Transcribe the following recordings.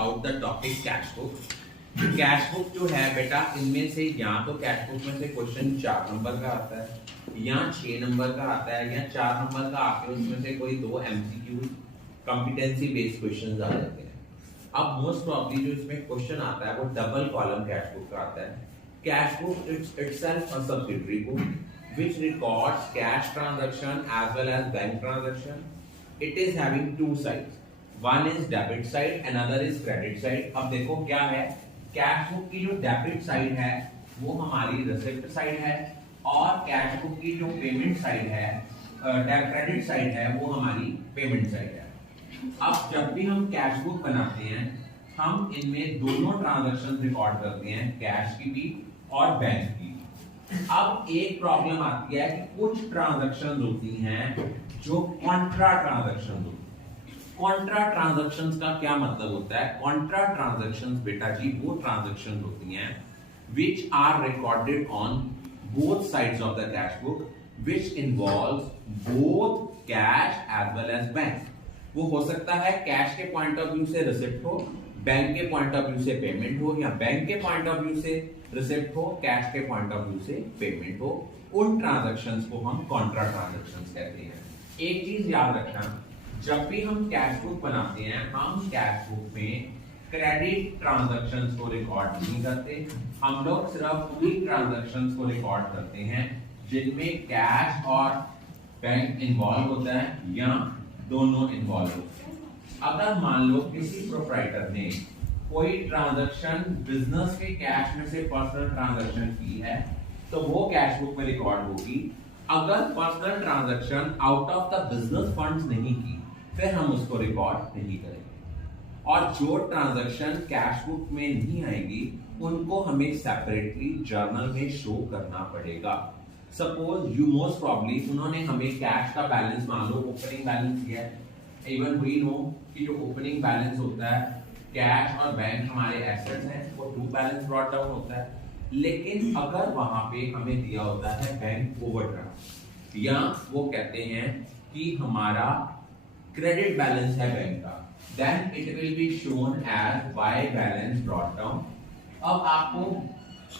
About the topic cash book. Cash book जो है बेटा, इनमें से या तो कैश बुक में से क्वेश्चन 4 नंबर का आता है या 6 नंबर का आता है या 4 नंबर का आके उसमें से कोई 2 एमसीक्यू कॉम्पिटेंसी बेस्ड क्वेश्चंस आ जाते हैं। अब मोस्ट प्रॉब्ली जो इसमें क्वेश्चन आता है वो डबल कॉलम कैश बुक का आता है। Cash book itself a subsidiary book which records cash transaction as well as bank transaction. It is having two sides. One is debit side, another is credit side. अब देखो क्या है, cash book की जो debit side है वो हमारी receipt side है और कैश बुक की जो पेमेंट साइड है, क्रेडिट साइड है, वो हमारी पेमेंट साइड है। अब जब भी हम कैश बुक बनाते हैं हम इनमें दोनों ट्रांजैक्शन रिकॉर्ड करते हैं, कैश की भी और बैंक की। अब एक प्रॉब्लम आती है कि कुछ ट्रांजैक्शंस होती हैं जो कॉन्ट्रा ट्रांजैक्शंस होती हैं। कॉन्ट्रा ट्रांजैक्शंस का क्या मतलब होता है? कॉन्ट्रा ट्रांजैक्शंस बेटा जी वो ट्रांजैक्शंस होती हैं which are recorded on both sides of the cash book which involves both cash as well as bank। वो हो सकता है कैश के पॉइंट ऑफ व्यू से रिसिप्ट हो, बैंक के पॉइंट ऑफ व्यू से पेमेंट हो, या बैंक के पॉइंट ऑफ व्यू से रिसिप्ट हो, कैश के पॉइंट ऑफ व्यू से पेमेंट हो। उन ट्रांजैक्शंस को हम कॉन्ट्रा ट्रांजैक्शंस कहते हैं। एक चीज याद रखना, जब भी हम कैश बुक बनाते हैं हम कैश बुक में क्रेडिट ट्रांजैक्शंस को रिकॉर्ड नहीं करते, हम लोग सिर्फ उन्हीं ट्रांजैक्शंस को रिकॉर्ड करते हैं जिनमें कैश और बैंक इन्वॉल्व होता है या दोनों इन्वॉल्व होते हैं। अगर मान लो किसी प्रोप्राइटर ने कोई ट्रांजैक्शन बिजनेस के कैश में से पर्सनल ट्रांजैक्शन की है तो वो कैश बुक में रिकॉर्ड होगी। अगर personal transaction out of the business funds नहीं की फिर हम उसको रिकॉर्ड नहीं करेंगे। और जो ट्रांजैक्शन कैश बुक में नहीं आएगी उनको हमें सेपरेटली जर्नल में शो करना पड़ेगा। सपोज यू मोस्ट प्रॉब्ली उन्होंने हमें कैश का बैलेंस, मान लो ओपनिंग बैलेंस दिया है। इवन वी नो कि जो ओपनिंग बैलेंस होता है कैश और बैंक हमारे एसेट्स हैं, वो टू बैलेंस ब्रॉट डाउन होता है। लेकिन अगर वहां पे हमें दिया होता है बैंक ओवरड्राफ्ट या वो कहते हैं कि हमारा क्रेडिट बैलेंस है बैंक का, then it will be shown as Y balance brought down. अब आपको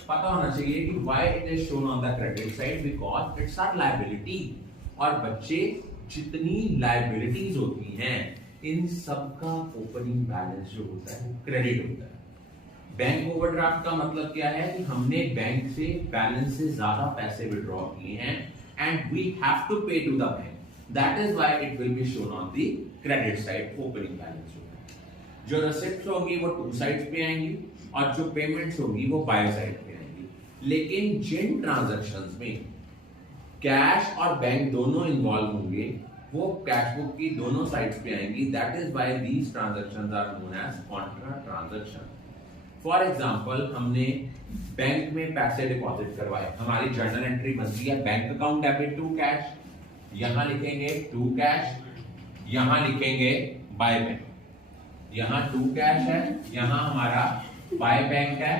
पता होना चाहिए कि why it is shown on the credit side because it's our liability। और बच्चे जितनी liabilities होती हैं इन सब का ओपनिंग बैलेंस जो होता है वो क्रेडिट होता है। बैंक ओवरड्राफ्ट का मतलब क्या है कि हमने बैंक से बैलेंस से ज्यादा पैसे विड्रॉ किए हैं and we have to pay to the bank, that is why it will be shown on the credit side opening balance होता है। जो रिसिप्ट्स होंगी वो टू साइड्स पे आएंगी और जो पेमेंट्स होगी वो बाय साइड पे आएंगी। लेकिन जिन ट्रांजैक्शंस में कैश और बैंक दोनों इन्वॉल्व होंगे वो कैश बुक की दोनों साइड्स पे आएंगी। That is why these transactions are known as contra transaction. For example हमने बैंक में पैसे डिपॉजिट करवाए, हमारी जर्नल एंट्री बनती है bank account debit to cash, यहां लिखेंगे टू कैश, यहां लिखेंगे बाय बैंक। यहां टू कैश है, यहां हमारा बाय बैंक है।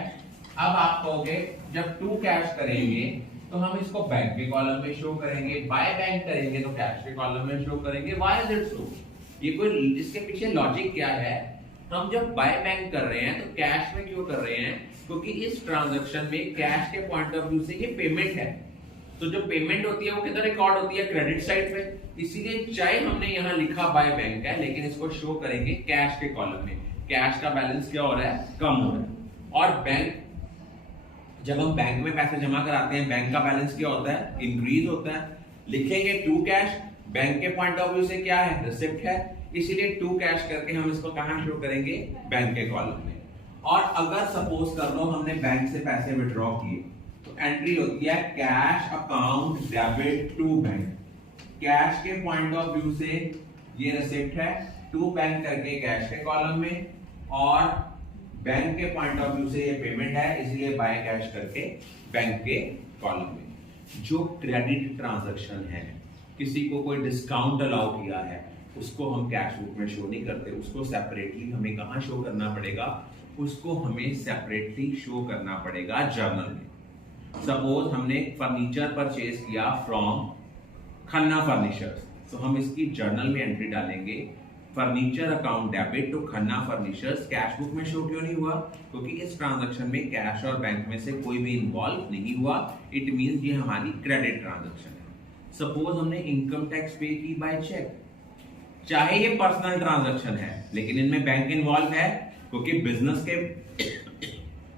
अब आप कहोगे जब टू कैश करेंगे तो हम इसको बैंक के कॉलम में शो करेंगे, बाय बैंक करेंगे तो कैश के कॉलम में शो करेंगे। Why is it so? ये कोई इसके पीछे लॉजिक क्या है? हम जब बाय बैंक कर रहे हैं तो कैश में क्यों कर रहे हैं? क्योंकि इस ट्रांजैक्शन में कैश के पॉइंट ऑफ व्यू से ये पेमेंट है, तो जो पेमेंट होती है वो किधर रिकॉर्ड होती है? क्रेडिट साइड पे। इसीलिए चाहे हमने यहाँ लिखा बाय बैंक है लेकिन इसको शो करेंगे कैश के कॉलम में। कैश का बैलेंस क्या हो रहा है? कम हो रहा है। और बैंक, जब हम बैंक में पैसे जमा कराते हैं बैंक का बैलेंस क्या होता है? इंक्रीज होता है। लिखेंगे टू कैश, बैंक के पॉइंट ऑफ व्यू से क्या है? रिसिप्ट है, इसीलिए टू कैश करके हम इसको कहां शो करेंगे? बैंक के कॉलम में। और अगर सपोज कर लो हमने बैंक से पैसे विड्रॉ किए तो एंट्री होती है cash account debit to bank. Cash के पॉइंट ऑफ व्यू से ये रिसिप्ट है, टू बैंक करके कैश के कॉलम में, और बैंक के पॉइंट ऑफ व्यू से ये पेमेंट है इसलिए बाय कैश करके बैंक के कॉलम में। जो क्रेडिट ट्रांजैक्शन है, किसी को कोई डिस्काउंट अलाउ किया है उसको हम कैश बुक में शो नहीं करते, उसको सेपरेटली हमें कहां शो करना पड़ेगा? उसको हमें सेपरेटली शो करना पड़ेगा जर्नल में। सपोज हमने फर्नीचर परचेज किया फ्रॉम खन्ना फर्नीचर्स, तो हम इसकी जर्नल में एंट्री डालेंगे furniture account debit to Khanna furnitures cash book में शो क्यों नहीं हुआ? क्योंकि इस ट्रांजैक्शन में कैश और बैंक में से कोई भी इन्वॉल्व नहीं हुआ। इट मींस ये हमारी क्रेडिट ट्रांजैक्शन है। सपोज हमने इनकम टैक्स पे की बाय चेक, चाहे ये पर्सनल ट्रांजैक्शन है लेकिन इनमें बैंक इन्वॉल्व है क्योंकि बिजनेस के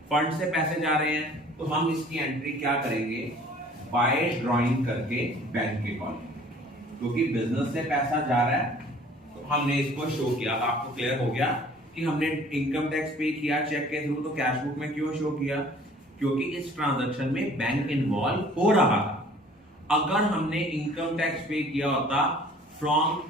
फंड से पैसे जा रहे हैं, तो हम इसकी एंट्री क्या करेंगे? बाय ड्राइंग करके बैंक के कॉलम, क्योंकि बिजनेस से पैसा जा रहा है तो हमने इसको शो किया। आपको क्लियर हो गया कि हमने इनकम टैक्स पे किया चेक के थ्रू, तो कैश बुक में क्यों शो किया? क्योंकि इस ट्रांजैक्शन में बैंक इन्वॉल्व हो रहा था। अगर हमने इनकम टैक्स पे किया होता from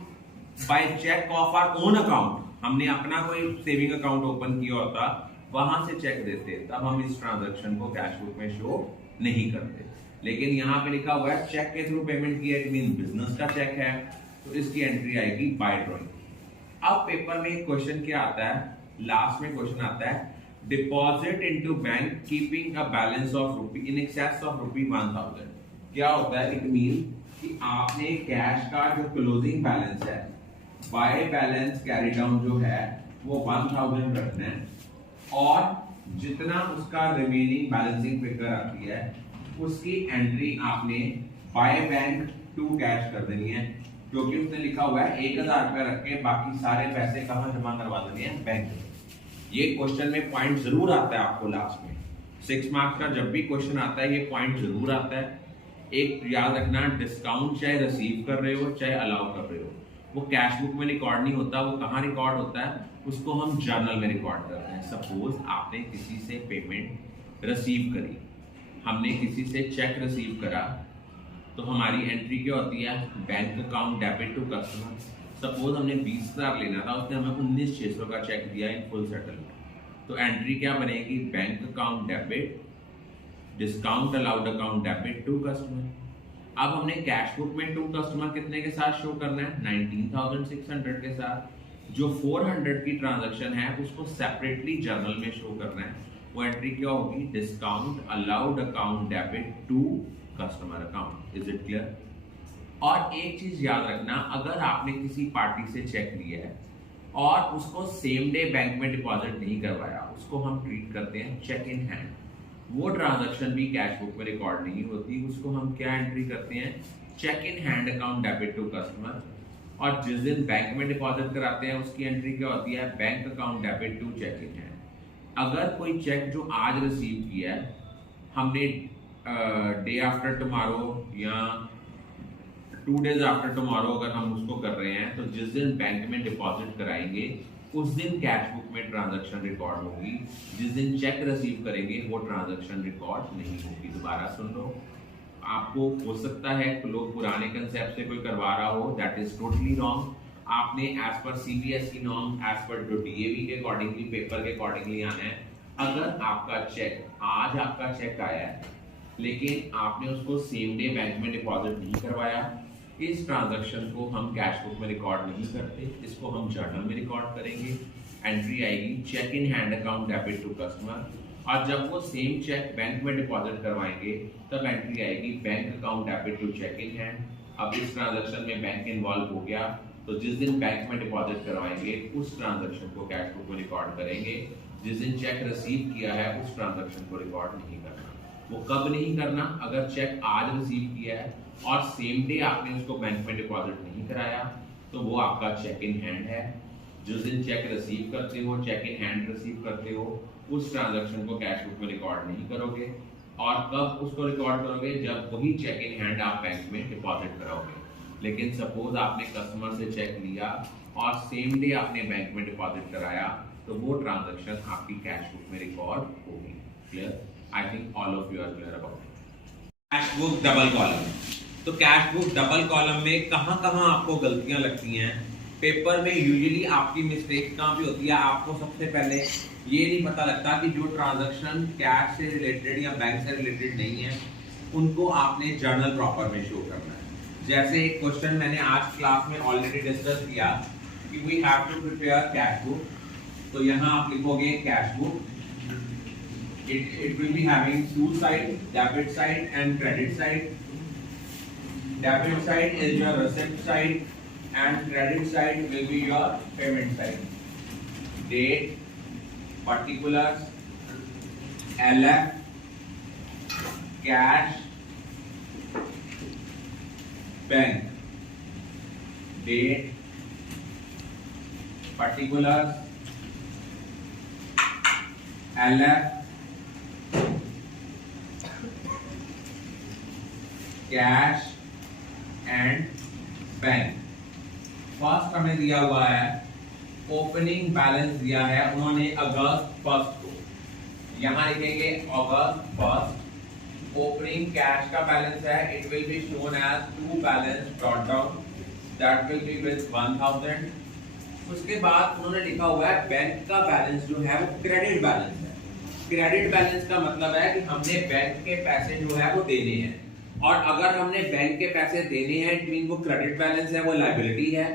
by cheque of our own account, हमने अपना कोई सेविंग अकाउंट ओपन किया होता, वहां से चेक देते, तब हम इस ट्रांजैक्शन को कैश बुक में शो नहीं करते। लेकिन यहाँ पे लिखा हुआ है चेक के थ्रू पेमेंट किया, इट मीन बिजनेस का चेक है, तो इसकी एंट्री आएगी बाय ड्राइंग। अब पेपर में एक क्वेश्चन क्या आता है? लास्ट में क्वेश्चन आता है deposit into bank keeping a balance of rupee in excess of ₹1000। क्या होता है? इट मीन कि आपने कैश का जो क्लोजिंग बैलेंस है, बाय बैलेंस कैरी डाउन जो है वो 1000 रखना है, और जितना उसका रिमेनिंग बैलेंसिंग फिगर आती है उसकी एंट्री आपने बाय बैंक टू कैश कर देनी है, क्योंकि उसने लिखा हुआ है 1000 रुपया रख के बाकी सारे पैसे कहां जमा करवा देने हैं? बैंक में। ये क्वेश्चन में पॉइंट जरूर आता है आपको लास्ट में। 6 मार्क्स का जब भी क्वेश्चन आता है ये पॉइंट जरूर आता है। एक याद रखना, डिस्काउंट चाहे रिसीव कर रहे हो चाहे अलाउ कर रहे हो, वो कैश बुक में रिकॉर्ड नहीं होता। वो कहाँ रिकॉर्ड होता है? उसको हम जर्नल में रिकॉर्ड करते हैं। सपोज आपने किसी से पेमेंट रिसीव करी, हमने किसी से चेक रिसीव करा, तो हमारी एंट्री क्या होती है? Bank account debit to customer. Suppose हमने 20,000 लेना था, उसने हमें 19,600 का चेक दिया इन फुल सेटलमेंट, तो एंट्री क्या बनेगी? Bank account debit discount allowed account debit to customer. अब हमने कैश बुक में टू कस्टमर कितने के साथ शो करना है? 19,600 के साथ। जो 400 की ट्रांजैक्शन है उसको सेपरेटली जर्नल में शो करना है। वो एंट्री क्या होगी? Discount allowed account debit to customer account. Is it clear? और एक चीज याद रखना, अगर आपने किसी पार्टी से चेक लिया है और उसको सेम डे बैंक में डिपॉजिट नहीं करवाया, उसको हम ट्रीट करते हैं चेक इन हैंड। वो ट्रांजैक्शन भी कैश बुक में रिकॉर्ड नहीं होती, उसको हम क्या एंट्री करते हैं? Cheque in hand account debit to customer. और जिस दिन बैंक में डिपॉजिट कराते हैं उसकी एंट्री क्या होती है? Bank account debit to cheque in hand. अगर कोई चेक जो आज रिसीव किया है हमने डे आफ्टर टुमारो या 2 days आफ्टर टुमारो अगर हम उसको कर रहे हैं, तो जिस दिन बैंक में डिपॉजिट कराएंगे उस दिन कैश बुक में ट्रांजैक्शन रिकॉर्ड होगी। जिस दिन चेक रिसीव करेंगे वो ट्रांजैक्शन रिकॉर्ड नहीं होगी। दोबारा सुन लो, आपको हो सकता है लोग पुराने कंसेप्ट से कोई करवा रहा हो, दैट इज टोटली रॉन्ग। आपने as per CBSE norm, as per जो DAV के अकॉर्डिंगली, पेपर के अकॉर्डिंगली आना है। अगर आपका चेक आज आपका चेक आया है लेकिन आपने उसको सेम डे बैंक में डिपॉजिट नहीं करवाया, इस ट्रांजैक्शन को हम कैश बुक में रिकॉर्ड नहीं करते, इसको हम जर्नल में रिकॉर्ड करेंगे। एंट्री आएगी cheque in hand account debit to customer, और जब वो सेम चेक बैंक में डिपॉजिट करवाएंगे तब एंट्री आएगी bank account debit to cheque in hand. अब इस ट्रांजैक्शन में बैंक इन्वॉल्व हो गया, तो जिस दिन बैंक में डिपॉजिट करवाएंगे उस ट्रांजैक्शन को कैश बुक में रिकॉर्ड करेंगे। जिस दिन चेक रिसीव किया है उस ट्रांजैक्शन को रिकॉर्ड नहीं करना। वो कब नहीं करना? अगर चेक आज रिसीव किया है और सेम डे आपने उसको बैंक में डिपॉजिट नहीं कराया, तो वो आपका चेक इन हैंड है। जिस दिन चेक रिसीव करते हो, चेक इन हैंड रिसीव करते हो, उस ट्रांजैक्शन को कैश बुक में रिकॉर्ड नहीं करोगे। और कब उसको रिकॉर्ड करोगे? जब वही चेक इन हैंड आप बैंक में डिपॉजिट कराओगे। लेकिन सपोज आपने कस्टमर से चेक लिया और सेम डे आपने बैंक में डिपॉजिट कराया, तो वो ट्रांजैक्शन आपकी कैश बुक में रिकॉर्ड होगी। Clear? I think all of you are clear about it. Cash book double column. तो कैश बुक डबल कॉलम में कहां कहां आपको गलतियां लगती हैं? पेपर में यूजुअली आपकी मिस्टेक कहां पे होती है? आपको सबसे पहले ये नहीं पता लगता कि जो ट्रांजैक्शन कैश से रिलेटेड या बैंक से रिलेटेड नहीं है उनको आपने जर्नल प्रॉपर में शो करना है। जैसे एक क्वेश्चन मैंने आज क्लास में ऑलरेडी डिस्कस किया कि we have to prepare cash book. तो यहाँ आप लिखोगे cash book, it will be having two sides, debit side and credit side. Debit side is your receipt side and credit side will be your payment side. Date, particulars, LF, cash, bank. Date, particulars, LF, cash and bank. First हमें दिया हुआ है opening balance दिया है उन्होंने अगस्त first को, यहां लिखेंगे अगस्त फर्स्ट। ओपनिंग कैश का बैलेंस है, it will be shown as to balance brought down, that will be with 1000। उसके बाद उन्होंने लिखा हुआ है बैंक का बैलेंस जो है वो क्रेडिट बैलेंस है। क्रेडिट बैलेंस का मतलब है कि हमने बैंक के पैसे जो है वो देने हैं, और अगर हमने बैंक के पैसे देने हैं इट मीन वो क्रेडिट बैलेंस है, वो लायबिलिटी है।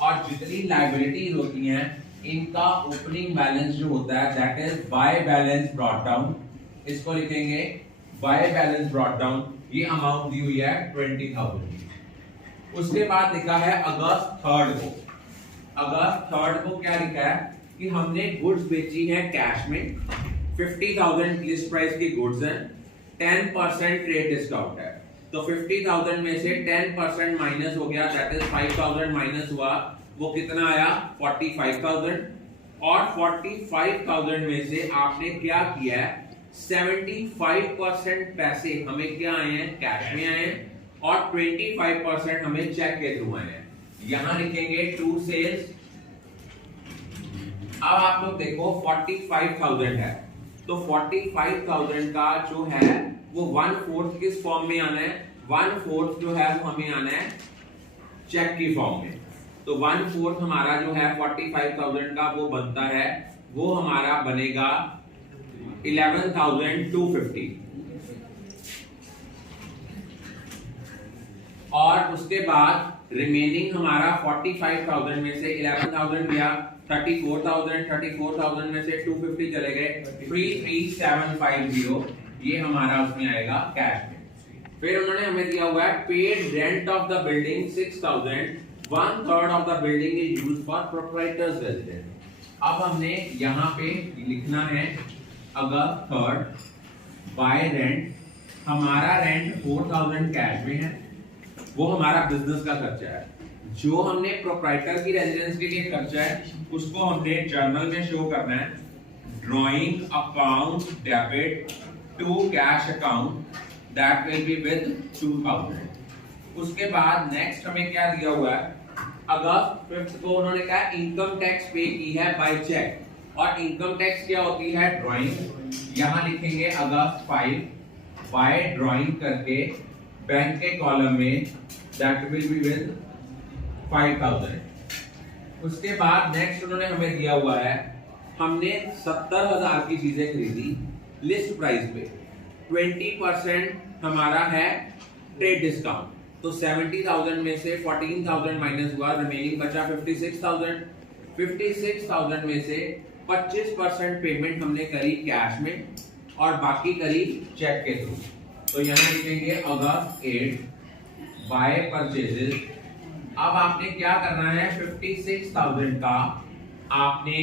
और जितनी लायबिलिटीज होती हैं इनका ओपनिंग बैलेंस जो होता है that is by balance brought down. इसको लिखेंगे बाय बैलेंस ब्रॉट डाउन। ये अमाउंट दी हुई है 20,000। उसके बाद लिखा है अगस्त थर्ड को। अगस्त थर्ड को क्या लिखा है कि हमने गुड्स बेची है कैश में, 50,000 लिस्ट प्राइस की गुड्स हैं, 10% ट्रेड डिस्काउंट है। तो 50,000 में से 10% माइनस हो गया, दैट इज 5,000 माइनस हुआ, वो कितना आया 45,000। और 45,000 में से आपने क्या किया है 75% पैसे हमें क्या आए हैं कैश में आए हैं, और 25% हमें चेक के थ्रू आए हैं। यहां लिखेंगे टू सेल्स। अब आप लोग देखो 45,000 है, तो 45,000 का जो है वो 1/4 किस फॉर्म में आना है, 1/4 जो है वो हमें आना है चेक की फॉर्म में। तो 1/4 हमारा जो है 45,000 का वो बनता है, वो हमारा बनेगा 11,250। और उसके बाद रिमेनिंग हमारा 45,000 में से 11,000 गया, 34,000 में से 250 चले गए, 33,750 ये हमारा उसमें आएगा कैश में। फिर उन्होंने हमें दिया हुआ है paid rent of the building 6,000, 1/3 of the building is used for proprietors residence. अब हमने यहाँ पे लिखना है अगस्त थर्ड बाय रेंट। हमारा रेंट 4,000 कैश में है, वो हमारा बिजनेस का खर्चा है। जो हमने प्रोप्राइटर की रेजिडेंस के लिए खर्चा है उसको हमने जर्नल में शो करना है, drawing account debit to cash account, that will be with 2,000। उसके बाद नेक्स्ट हमें क्या दिया हुआ है अगस्त 5 को उन्होंने कहा इनकम टैक्स पे की है बाय चेक, और इनकम टैक्स क्या होती है ड्राइंग। यहां लिखेंगे अगस्त 5 बाय ड्राइंग करके बैंक के कॉलम में, दैट विल बी विद 5,000। उसके बाद नेक्स्ट उन्होंने हमें दिया हुआ है हमने 70,000 की चीजें खरीदी लिस्ट प्राइस पे, 20% हमारा है ट्रेड डिस्काउंट, तो 70,000 में से 14,000 माइनस हुआ, रिमेनिंग बचा 56,000। 56,000 में से 25% पेमेंट हमने करी कैश में और बाकी करी चेक के थ्रू। तो यहाँ लिखेंगे अगस्त 8 बाय परचेजेस। अब आपने क्या करना है 56,000 का आपने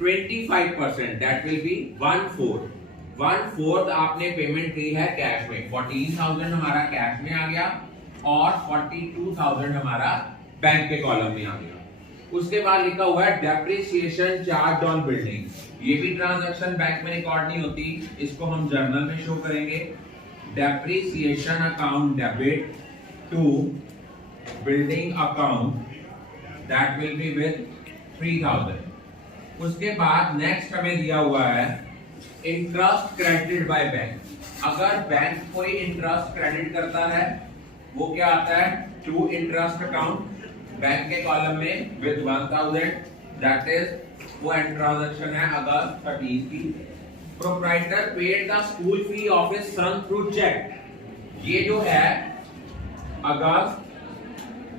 25% दैट विल बी 1/4 आपने पेमेंट की है कैश में, 14,000 हमारा कैश में आ गया और 42,000 हमारा बैंक के कॉलम में आ गया। उसके बाद लिखा हुआ है डेप्रिसिएशन चार्ज ऑन बिल्डिंग। ये भी ट्रांजैक्शन बैंक में रिकॉर्ड नहीं होती, इसको हम जर्नल में शो करेंगे। Depreciation account debit to building account, that will be with 3,000। उसके बाद नेक्स्ट हमें दिया हुआ है इंटरेस्ट क्रेडिट बाय बैंक। अगर बैंक कोई इंटरेस्ट क्रेडिट करता है वो क्या आता है टू इंटरेस्ट अकाउंट बैंक के कॉलम में विद 1,000, दैट इज वो ट्रांजैक्शन है अगस्त 13 की। Proprietor paid the school fee of his son through cheque. ये जो है अगस्त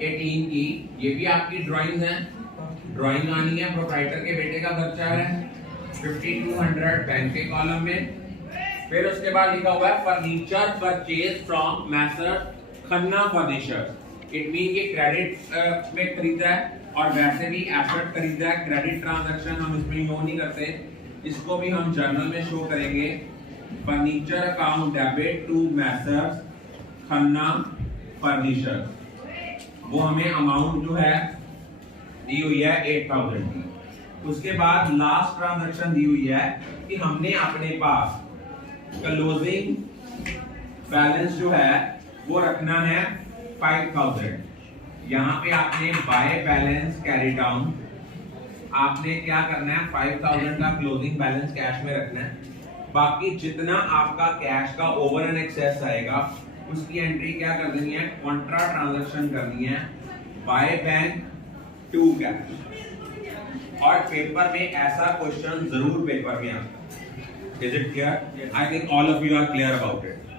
18 की, ये भी आपकी ड्राइंग है, ड्राइंग आनी है, प्रोप्राइटर के बेटे का खर्चा है 5,200 बैंक के कॉलम में। फिर उसके बाद लिखा हुआ है furniture purchase from masher Khanna furnitures. It mean कि क्रेडिट में खरीदा है और वैसे भी एसेट खरीदा है। क्रेडिट ट्रांजैक्शन हम इसमें शो नहीं करते, इसको भी हम जर्नल में शो करेंगे। Furniture account debit to messrs Khanna furniture, वो हमें अमाउंट जो है दी हुई है 8000 की। उसके बाद लास्ट ट्रांजैक्शन दी हुई है कि हमने अपने पास क्लोजिंग बैलेंस जो है वो रखना है 5000। यहाँ पे आपने बाय बैलेंस कैरी डाउन, आपने क्या करना है 5000 का क्लोजिंग बैलेंस कैश में रखना है। बाकी जितना आपका कैश का ओवर एंड एक्सेस आएगा उसकी एंट्री क्या कर देनी है, कॉन्ट्रा ट्रांजैक्शन करनी है बाय बैंक टू कैश। और पेपर में ऐसा क्वेश्चन जरूर पेपर में आता है। Is it clear? I think all of you are clear about it.